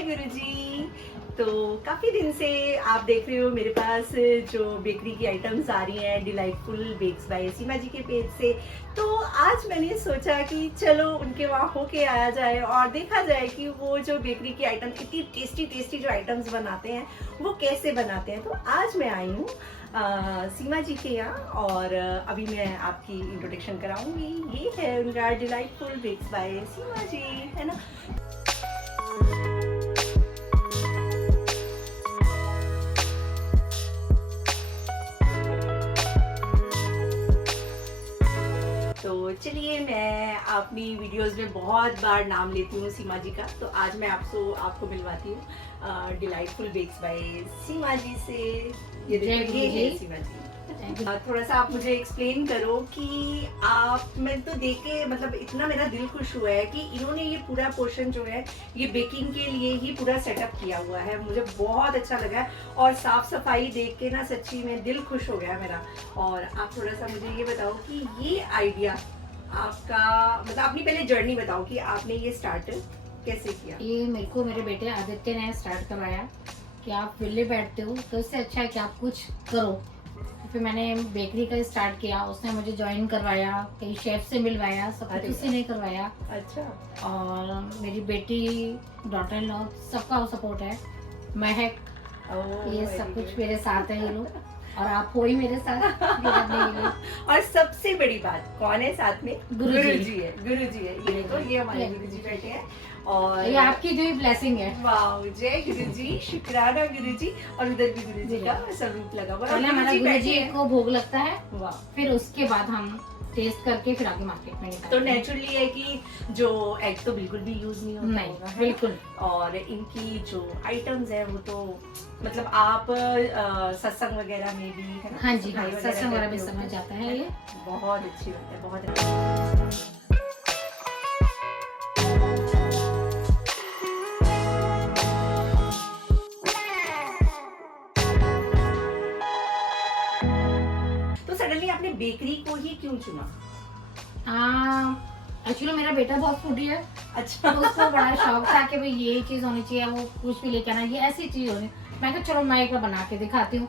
जय गुरुजी। तो काफ़ी दिन से आप देख रहे हो मेरे पास जो बेकरी की आइटम्स आ रही हैं डिलाइटफुल बेक्स बाय सीमा जी के पेज से। तो आज मैंने सोचा कि चलो उनके वहाँ होके आया जाए और देखा जाए कि वो जो बेकरी की आइटम इतनी टेस्टी टेस्टी जो आइटम्स बनाते हैं वो कैसे बनाते हैं। तो आज मैं आई हूँ सीमा जी के यहाँ और अभी मैं आपकी इंट्रोडक्शन कराऊंगी। ये है उनका डिलाइटफुल बेक्स बाय सीमा जी, है ना। तो चलिए, मैं अपनी वीडियोस में बहुत बार नाम लेती हूँ सीमा जी का, तो आज मैं आपको मिलवाती हूँ डिलाइटफुल बेक्स बाय सीमा जी से। ये देखो, ये है सीमा जी। थोड़ा सा आप मुझे एक्सप्लेन करो कि आप, मैं तो देख के मतलब इतना मेरा दिल खुश हुआ है कि इन्होंने ये पूरा पोर्शन जो है ये बेकिंग के लिए ही पूरा सेटअप किया हुआ है। मुझे बहुत अच्छा लगा और साफ सफाई देख के ना सच्ची में दिल खुश हो गया मेरा। और आप थोड़ा सा मुझे ये बताओ कि ये आइडिया आपका, मतलब अपनी पहले जर्नी बताओ कि आपने ये स्टार्ट कैसे किया। ये मेरे को मेरे बेटे आदित्य ने स्टार्ट करवाया कि आप विले बैठते हो तो इससे अच्छा है कि आप कुछ करो। फिर मैंने बेकरी का स्टार्ट किया, उसने मुझे ज्वाइन करवाया, कई शेफ से मिलवाया, सब कुछ उसी ने करवाया। अच्छा। और मेरी बेटी, डॉटर इन लॉ, सबका सपोर्ट है। महक, ये सब कुछ मेरे साथ है ये लोग, और आप हो ही मेरे साथ। और सबसे बड़ी बात कौन है साथ में? गुरुजी है। गुरुजी है। ये देखो, ये हमारे गुरुजी बैठे हैं और ये आपकी जो ही ब्लेसिंग है। वाह, जय गुरुजी, शुक्राना गुरुजी। और उधर भी गुरुजी का स्वरूप लगा हुआ है। पहले हमारा गुरुजी को भोग लगता है, वाह, फिर उसके बाद हम टेस्ट करके फिर आगे मार्केट में निकालते तो हैं। नेचुरली है कि जो एग तो बिल्कुल भी यूज नहीं होता नहीं, होगा, है ना? बिल्कुल। और इनकी जो आइटम्स है वो तो मतलब आप सत्संग वगैरह में भी, है ना? हाँ जी, हाँ, सफाई सत्संग वगैरह भी करते हो समझ जाता है ये। बहुत अच्छी बात है, बहुत अच्छी। तो सडनली आपने बेकरी को ही क्यों चुना? एक्चुअली मेरा बेटा बहुत फूडी है, अच्छा। तो उसको बड़ा शौक था कि भाई ये चीज होनी चाहिए, वो कुछ भी लेके आना, ये ऐसी चीज होनी। मैं कहा चलो मैं एक बार बना के दिखाती हूँ।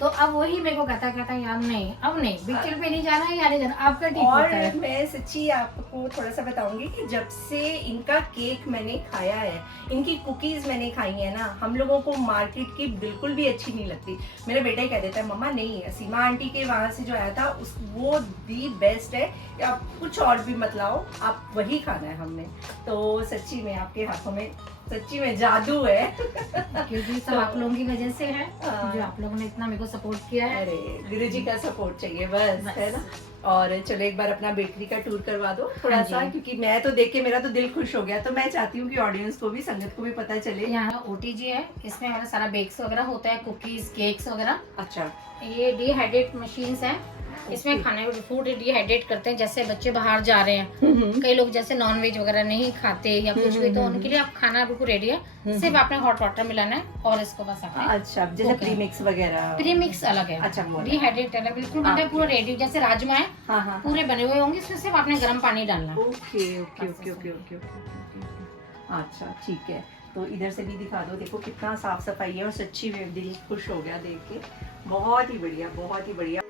तो अब वही मेरे को कहता यार नहीं, अब नहीं, बिक्री पे नहीं जाना है, यार नहीं जाना, आपका ठीक और होता है। मैं सच्ची आपको थोड़ा सा बताऊंगी कि जब से इनका केक मैंने खाया है, इनकी कुकीज मैंने खाई है ना, हम लोगों को मार्केट की बिल्कुल भी अच्छी नहीं लगती। मेरा बेटा ही कह देता है मम्मा नहीं, सीमा आंटी के वहां से जो आया था वो दी बेस्ट है, आप कुछ और भी मत लाओ, आप वही खाना है हमने। तो सच्ची में आपके हाथों में सच्ची में जादू है। क्योंकि सब आप लोगों की वजह से है, जो आप लोगों ने इतना मेरे को सपोर्ट किया है। अरे गुरुजी का सपोर्ट चाहिए बस, है ना। और चलो एक बार अपना बेकरी का टूर करवा दो थोड़ा सा, क्योंकि मैं तो देख के मेरा तो दिल खुश हो गया। तो मैं चाहती हूँ कि ऑडियंस को भी, संगत को भी पता चले। यहाँ ओटीजी है, इसमें हमारा सारा बेक्स वगैरह होता है, कुकीज, केक्स वगैरह। अच्छा। ये डिहाइड्रेट मशीन्स हैं, इसमें खाने फूड डिहाइड्रेट करते हैं। जैसे बच्चे बाहर जा रहे हैं, कई लोग जैसे नॉन वेज वगैरह नहीं खाते या कुछ भी, तो उनके लिए आप खाना बिल्कुल रेडी है, सिर्फ आपने हॉट वाटर मिलाना है और इसको बस आपने। अच्छा, जैसे प्रीमिक्स वगैरह। प्रीमिक्स अलग है, अच्छा, डिहाइड्रेट अलग, बिल्कुल बने पूरा रेडी। जैसे राजमा है, हाँ हाँ, पूरे बने हुए होंगे, इसमें सिर्फ आपने गर्म पानी डालना है। Okay okay okay okay okay okay. अच्छा ठीक है, तो इधर से भी दिखा दो। देखो कितना साफ सफाई है और सच्ची में दिल खुश हो गया देख के। बहुत ही बढ़िया, बहुत ही बढ़िया।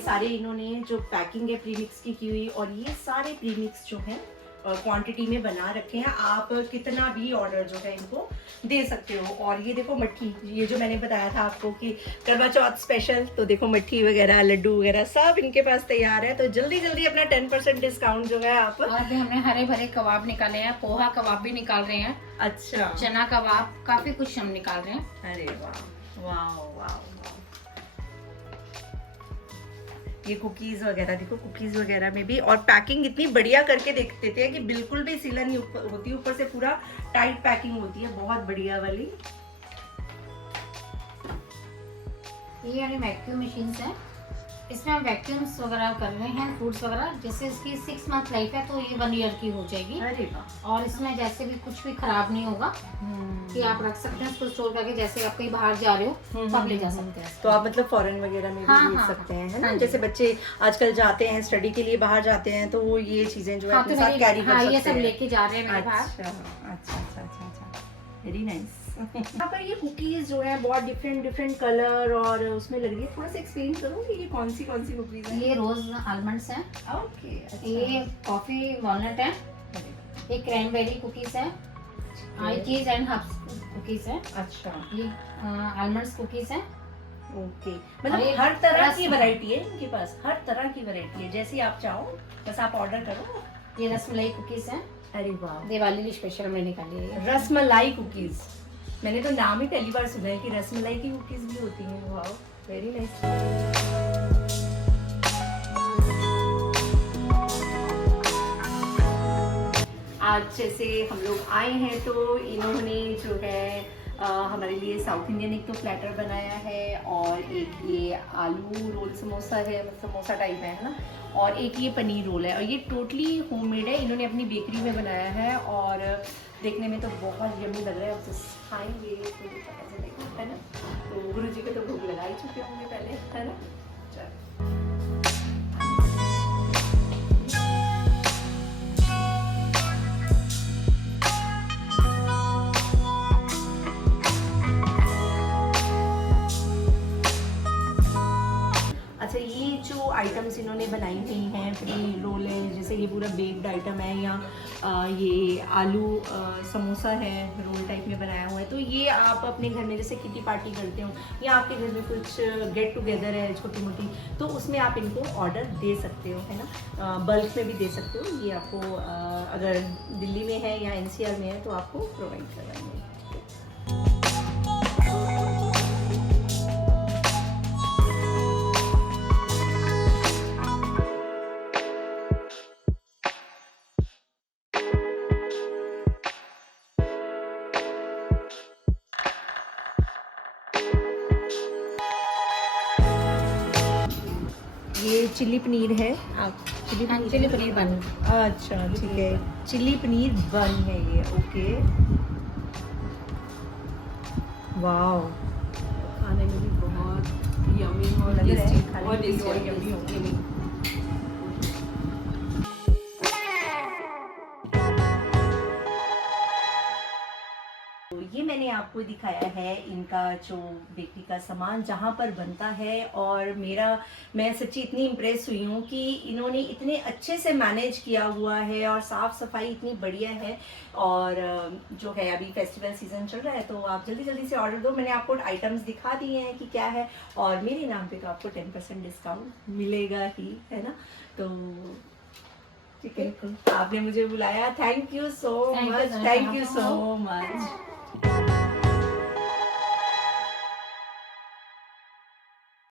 सारे इन्होंने जो पैकिंग है प्रीमिक्स की हुई, और ये सारे प्रीमिक्स जो हैं क्वांटिटी में बना रखे हैं। आप कितना भी ऑर्डर जो है इनको दे सकते हो। और ये देखो मट्ठी, ये जो मैंने बताया था आपको कि करवा चौथ स्पेशल, तो देखो मट्ठी वगैरह, लड्डू वगैरह सब इनके पास तैयार है। तो जल्दी जल्दी अपना 10% डिस्काउंट जो है आप। और भी हमने हरे भरे कबाब निकाले हैं, पोहा कबाब भी निकाल रहे हैं। अच्छा, चना कबाब, काफी कुछ हम निकाल रहे हैं। अरे वाह वाह वाह। ये कुकीज वगैरह देखो, कुकीज वगैरह में भी, और पैकिंग इतनी बढ़िया करके देते थे कि बिल्कुल भी सिला नहीं होती, ऊपर से पूरा टाइट पैकिंग होती है, बहुत बढ़िया वाली। ये यानी वैक्यूम मशीन्स हैं, इसमें हम वैक्यूम्स वगैरह कर रहे हैं, फ्रूट्स वगैरह। जैसे इसकी 6 मंथ लाइफ है तो ये 1 ईयर की हो जाएगी। अरे वाह। और इसमें जैसे भी कुछ भी खराब नहीं होगा कि आप रख सकते हैं इसको स्टोर करके। जैसे आप कहीं बाहर जा रहे हो तो आप ले जा सकते हैं। तो आप मतलब फॉरेन वगैरह में भी हाँ, ले हाँ, सकते हैं, है ना? हाँ जी। जैसे बच्चे आजकल जाते हैं स्टडी के लिए बाहर जाते हैं तो वो ये चीजें जो है हाँ, अपने तो साथ कैरी कर हाँ, सकते ये सब हैं। लेके जा रहे हैं मेरे बाहर। अच्छा अच्छा अच्छा अच्छा अच्छा, वेरी नाइस। यहाँ पर ये कुकीज जो है बहुत डिफरेंट डिफरेंट कलर और उसमें लग रही है, थोड़ा सा एक्सप्लेन करोगे ये कौन सी कुकीज है? ये रोज आलमंड्स हैं। ओके, ये कॉफी वॉलनट है। ये क्रैनबेरी कुकीज है। आई चीज एंड हब्स कुकीज है। अच्छा, ये आलमंड्स कुकीज है। ओके, और मतलब ये हर तरह रस की है। वैरायटी है इनके पास, हर तरह की वैरायटी है, जैसी आप चाहो बस आप ऑर्डर करो। ये रसमलाई कुकीज है। अरे वाह, दिवाली की स्पेशल हमने निकाली है। रसमलाई कुकीज, मैंने तो नाम ही पहली बार सुना है कि रसमलाई की कुकीज भी होती हैं। वाह, वेरी नाइस। आज जैसे हम लोग आए हैं तो इन्होंने जो है हमारे लिए साउथ इंडियन एक तो प्लेटर बनाया है, और एक ये आलू रोल समोसा है, मतलब समोसा टाइप है ना, और एक ये पनीर रोल है, और ये टोटली होममेड है, इन्होंने अपनी बेकरी में बनाया है और देखने में तो बहुत यम्मी लग रहा है। अब जस्ट खाएंगे तो पता चलेगा, है ना? तो गुरु जी को तो भूख लगा ही चुके होंगे पहले, है ना? चलो। अच्छा, ये जो आइटम्स इन्होंने बनाई हुई हैं, पनीर रोल है, जैसे ये पूरा बेक्ड आइटम है, या ये आलू समोसा है रोल टाइप में बनाया हुआ है, तो ये आप अपने घर में जैसे किटी पार्टी करते हो या आपके घर में कुछ गेट टुगेदर है छोटी मोटी, तो उसमें आप इनको ऑर्डर दे सकते हो, है ना? बल्क में भी दे सकते हो। ये आपको अगर दिल्ली में है या NCR में है तो आपको प्रोवाइड कराएंगे। ये चिल्ली पनीर है, आप चिल्ली पनीर बन। अच्छा ठीक है, चिल्ली पनीर बन है ये, ओके। वाओ, खाने में भी बहुत यम्मी और लग रहा है, टेस्टी, खाने बहुत में भी tasty और है, यम्मी होगी। तो ये मैंने आपको दिखाया है इनका जो बेकरी का सामान जहाँ पर बनता है, और मैं सच्ची इतनी इम्प्रेस हुई हूँ कि इन्होंने इतने अच्छे से मैनेज किया हुआ है, और साफ़ सफाई इतनी बढ़िया है। और जो है अभी फेस्टिवल सीजन चल रहा है तो आप जल्दी जल्दी से ऑर्डर दो। मैंने आपको आइटम्स दिखा दिए हैं कि क्या है, और मेरे नाम पे तो आपको 10% डिस्काउंट मिलेगा ही, है ना? तो ठीक है, आपने मुझे बुलाया, thank you so much, thank you so much.